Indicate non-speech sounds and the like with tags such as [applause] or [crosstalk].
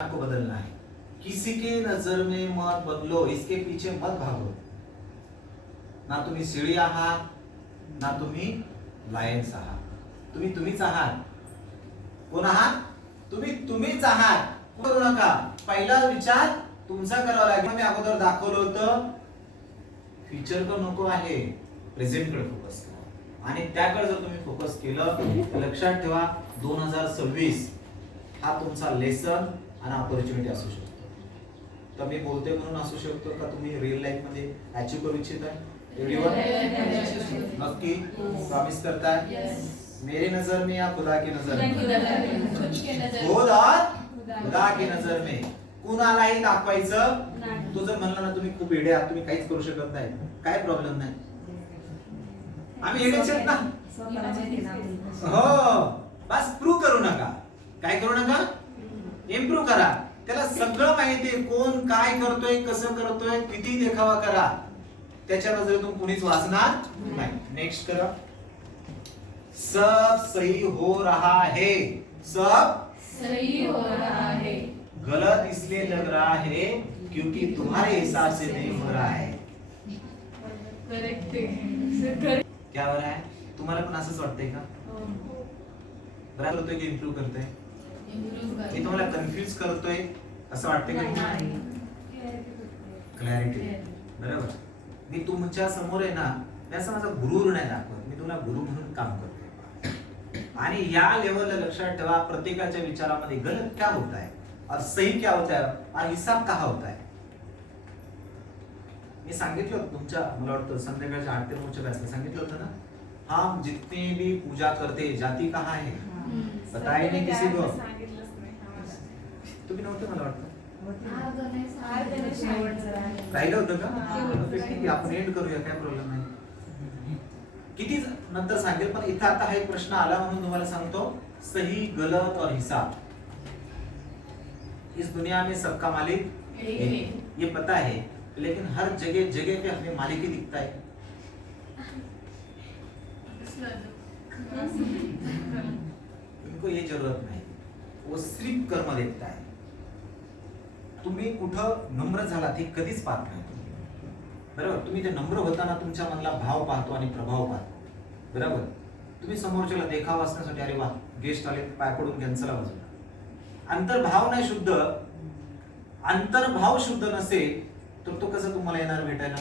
को बदलना है। किसी के नजर में मत बदलो इसके पीछे मत भागो। ना तुम्ही शिळी आहात ना तुम्ही लायन्स आहात। तुम्ही तुम्हीच आहात। कोण आहात? तुम्ही तुम्हीच आहात। करू नका। पहिला विचार तुमचा करावा लागेल. मी अगोदर दाखवलं होतं फ्युचरकडे नको आहे प्रेझेंटकडे फोकस करा. आणि त्याकडे जर तुम्ही फोकस केलं तर लक्षात ठेवा दोन हजार सव्वीस हा तुमचा लेसन आणि ऑपॉर्च्युनिटी असू शकतो. तर मी बोलते म्हणून असू शकतो का तुम्ही रिअल लाईफमध्ये अचीव करू इच्छित? एवढीवर नक्की? प्रॉमिस करताय? मेरी नजर में या खुदा की नजर में? खुद खुदा की नजर में. कुणालाही दाखवायचं तो जर म्हणला ना तुम्ही खूप येडे आहात तुम्ही काहीच करू शकत नाही. काय प्रॉब्लेम नाही. आम्ही आहेत ना. हो. बस प्रूव्ह करू नका. काय करू नका? इम्प्रूव्ह करा. त्याला सगळं माहितीये कोण काय करतोय कसं करतोय किती देखावा करा. त्याच्या नजरेतून कुणीच वाचणार नाही. नेक्स्ट करा. सब सही हो रहा है. सब सही हो रहा है. गलत इसलिए लग रहा है क्योंकि तुम्हारे हिसाब से नहीं हो रहा है. क्या हो रहा है? तुम्हाला पण असंच वाटतंय का? बरोबर करतोय की इम्प्रूव्ह करतोय? मी तुम्हाला कन्फ्युज करतोय असं वाटतंय का क्लॅरिटी बरोबर. मी तुमच्यासमोर आहे ना असं माझा गुरुर नाही दाखवत. मी तुम्हाला गुरु म्हणून काम करतो आणि या लेवलला लक्षात ठेवा प्रत्येकाच्या विचारामध्ये गलत क्या होता है और सही क्या होता है और हिसाब कहा होता है मी सांगितलं होतं तुमच्या मला वाटतं संध्याकाळच्या आठ ते नऊच्या बॅचला सांगितलं होतं ना? हम जितने भी पूजा करते जाती कहा है? बताया नाही किसी को। तुम्ही नव्हते मला वाटतं. राहिलं होतं का? Okay, ठीक आहे आपण एंड करूया काय प्रॉब्लेम नाही. किती नंतर सांगेल पण इथं आता हा एक प्रश्न आला म्हणून तुम्हाला सांगतो. सही गलत और हिसाब. इस दुनिया में सबका मालिक ये पता है लेकिन हर जगह जगह पे हमें मालिक ही दिखता है. [laughs] इनको ये ज़रूरत नहीं. वो सिर्फ़ कर्म देखता है. तुम्ही कुठं नम्र झालात हे कधीच पाहत नाही. बरोबर? तुम्ही ते नम्र होताना तुमच्या मनाला भाव पाहतो आणि प्रभाव पाहतो. बरोबर? तुम्ही समोरच्याला देखावा असण्यासाठी अरे वा गेस्ट आले पाय पडून कॅन्सल बाजूला अंतर्भाव नाही शुद्ध. अंतर्भाव शुद्ध नसेल तर तो कसं तुम्हाला येणार भेटायला?